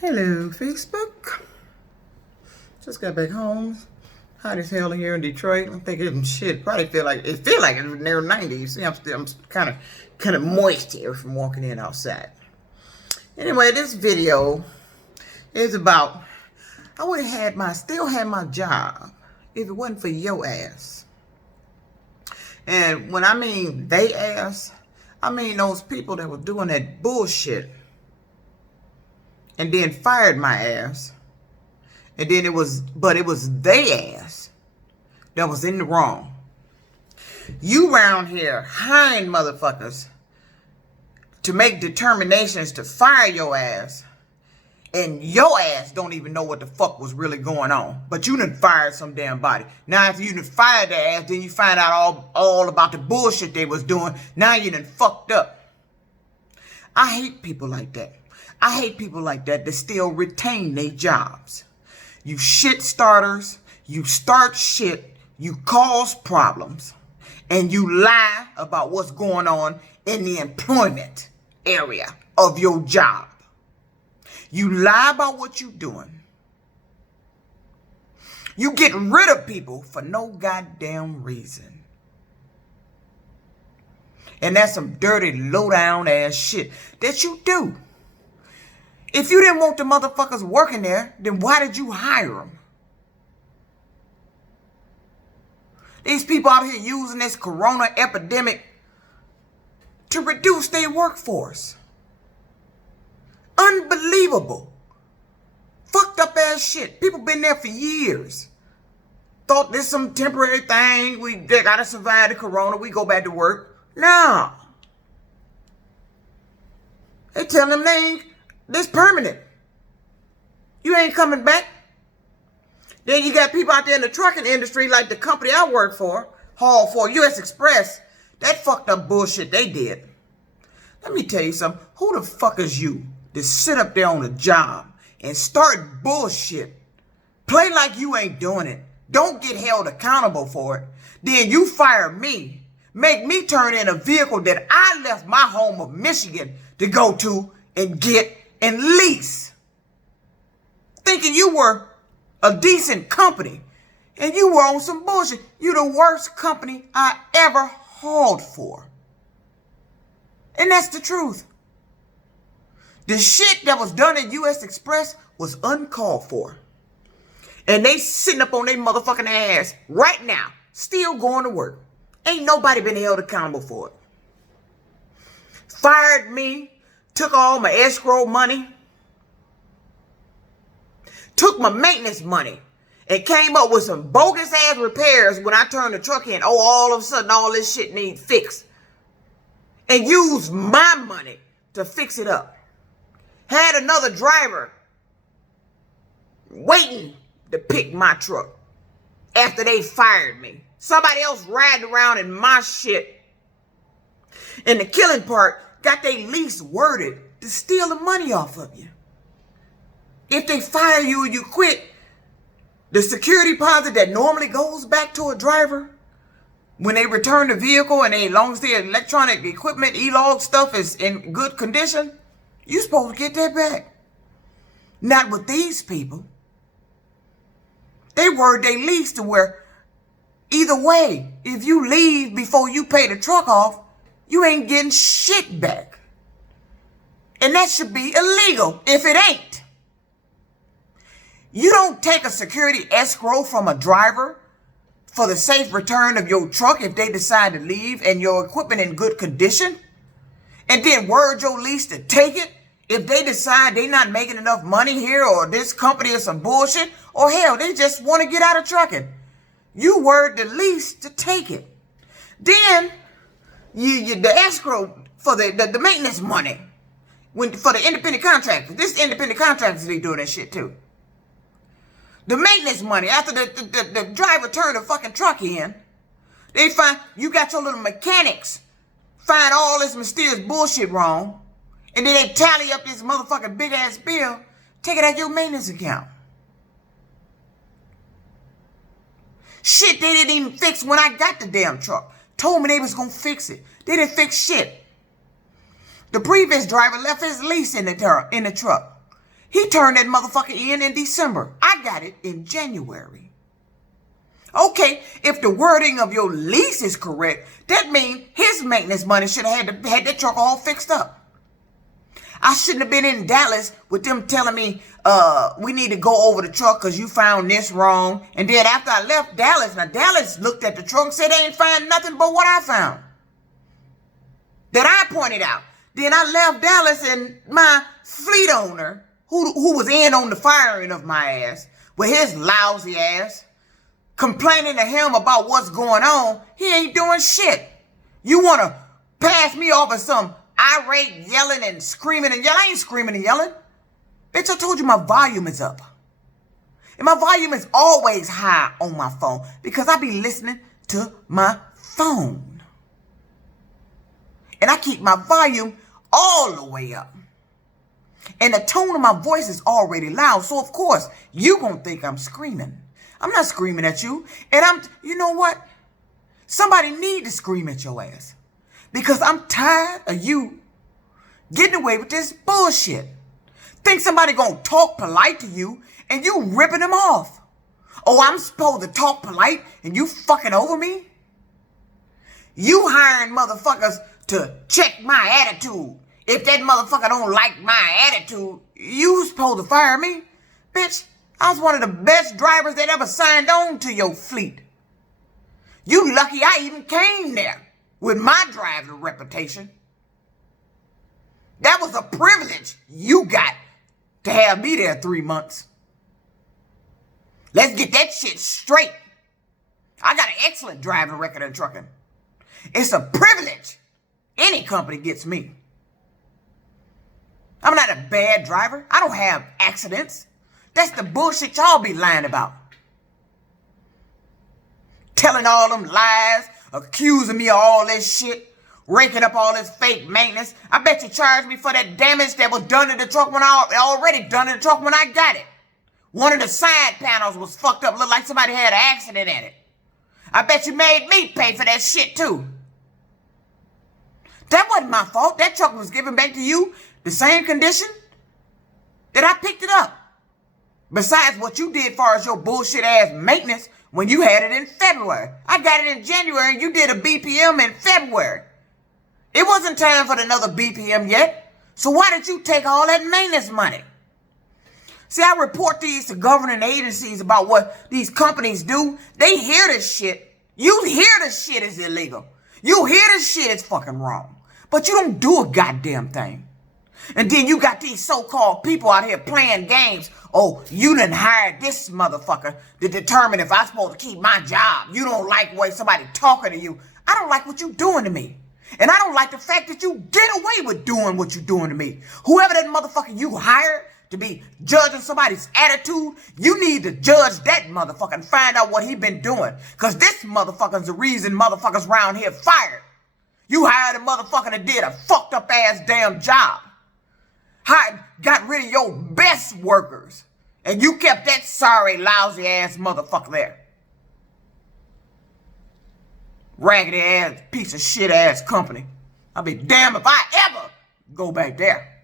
Hello, Facebook. Just got back home. Hot as hell here in Detroit. I'm thinking shit. Probably feel like it's near 90s. See, I'm kind of moist here from walking in outside. Anyway, this video is about I would have still had my job if it wasn't for your ass. And when I mean they ass, I mean those people that were doing that bullshit and then fired my ass. And then it was they ass that was in the wrong. You round here hiring motherfuckers to make determinations to fire your ass, and your ass don't even know what the fuck was really going on. But you done fired some damn body. Now if you done fired their ass, then you find out all about the bullshit they was doing. Now you done fucked up. I hate people like that. I hate people like that still retain their jobs. You shit starters, you start shit, you cause problems, and you lie about what's going on in the employment area of your job. You lie about what you're doing. You get rid of people for no goddamn reason. And that's some dirty, low-down ass shit that you do. If you didn't want the motherfuckers working there, then why did you hire them? These people out here using this corona epidemic to reduce their workforce. Unbelievable. Fucked up ass shit. People been there for years. Thought this some temporary thing. They gotta survive the corona. We go back to work. No. They tell them they ain't this permanent. You ain't coming back. Then you got people out there in the trucking industry like the company I work for, haul for USXpress. That fucked up bullshit they did. Let me tell you something. Who the fuck is you to sit up there on a job and start bullshit? Play like you ain't doing it. Don't get held accountable for it. Then you fire me. Make me turn in a vehicle that I left my home of Michigan to go to and get and lease. Thinking you were a decent company. And you were on some bullshit. You the worst company I ever hauled for. And that's the truth. The shit that was done at USXpress was uncalled for. And they sitting up on their motherfucking ass right now, still going to work. Ain't nobody been held accountable for it. Fired me, took all my escrow money, took my maintenance money, and came up with some bogus ass repairs when I turned the truck in. Oh, all of a sudden all this shit needs fixed. And used my money to fix it up. Had another driver waiting to pick my truck after they fired me. Somebody else riding around in my shit. And the killing part, got their lease worded to steal the money off of you. If they fire you and you quit, the security deposit that normally goes back to a driver when they return the vehicle and as long as the electronic equipment, e-log stuff is in good condition, you're supposed to get that back. Not with these people. They word they lease to where either way, if you leave before you pay the truck off, you ain't getting shit back. And that should be illegal if it ain't. You don't take a security escrow from a driver for the safe return of your truck if they decide to leave and your equipment in good condition, and then word your lease to take it if they decide they not making enough money here or this company is some bullshit, or hell, they just want to get out of trucking. You word the lease to take it. Then the escrow for the maintenance money for the independent contractors. This independent contractors, they doing that shit too. The maintenance money, after the driver turned the fucking truck in, they find you got your little mechanics find all this mysterious bullshit wrong, and then they tally up this motherfucking big ass bill, take it out your maintenance account. Shit they didn't even fix when I got the damn truck. Told me they was gonna fix it. They didn't fix shit. The previous driver left his lease in the truck. He turned that motherfucker in December. I got it in January. Okay, if the wording of your lease is correct, that means his maintenance money should have had that truck all fixed up. I shouldn't have been in Dallas with them telling me, we need to go over the truck because you found this wrong. And then after I left Dallas, now Dallas looked at the truck and said they ain't find nothing but what I found. That I pointed out. Then I left Dallas and my fleet owner, who was in on the firing of my ass, with his lousy ass, complaining to him about what's going on, he ain't doing shit. You want to pass me off as some irate yelling and screaming and yelling? I ain't screaming and yelling. Bitch, I told you my volume is up. And my volume is always high on my phone because I be listening to my phone. And I keep my volume all the way up. And the tone of my voice is already loud. So, of course, you gonna think I'm screaming. I'm not screaming at you. And you know what? Somebody need to scream at your ass. Because I'm tired of you getting away with this bullshit. Think somebody gonna talk polite to you and you ripping them off. Oh, I'm supposed to talk polite and you fucking over me? You hiring motherfuckers to check my attitude. If that motherfucker don't like my attitude, you supposed to fire me? Bitch, I was one of the best drivers that ever signed on to your fleet. You lucky I even came there with my driving reputation. That was a privilege you got to have me there 3 months. Let's get that shit straight. I got an excellent driving record in trucking. It's a privilege any company gets me. I'm not a bad driver. I don't have accidents. That's the bullshit y'all be lying about. Telling all them lies, accusing me of all this shit, raking up all this fake maintenance. I bet you charged me for that damage that was done to the truck when I already done to the truck when I got it. One of the side panels was fucked up, looked like somebody had an accident in it. I bet you made me pay for that shit too. That wasn't my fault. That truck was given back to you the same condition that I picked it up. Besides what you did as far as your bullshit ass maintenance when you had it in February. I got it in January and you did a BPM in February. It wasn't time for another BPM yet. So why did you take all that maintenance money? See, I report these to governing agencies about what these companies do. They hear this shit. You hear this shit is illegal. You hear this shit is fucking wrong. But you don't do a goddamn thing. And then you got these so-called people out here playing games. Oh, you done hired this motherfucker to determine if I'm supposed to keep my job. You don't like the way somebody talking to you. I don't like what you doing to me. And I don't like the fact that you get away with doing what you doing to me. Whoever that motherfucker you hired to be judging somebody's attitude, you need to judge that motherfucker and find out what he been doing. Because this motherfucker's the reason motherfuckers around here fired. You hired a motherfucker that did a fucked up ass damn job. Got rid of your best workers. And you kept that sorry, lousy ass motherfucker there. Raggedy ass, piece of shit ass company. I'll be damned if I ever go back there.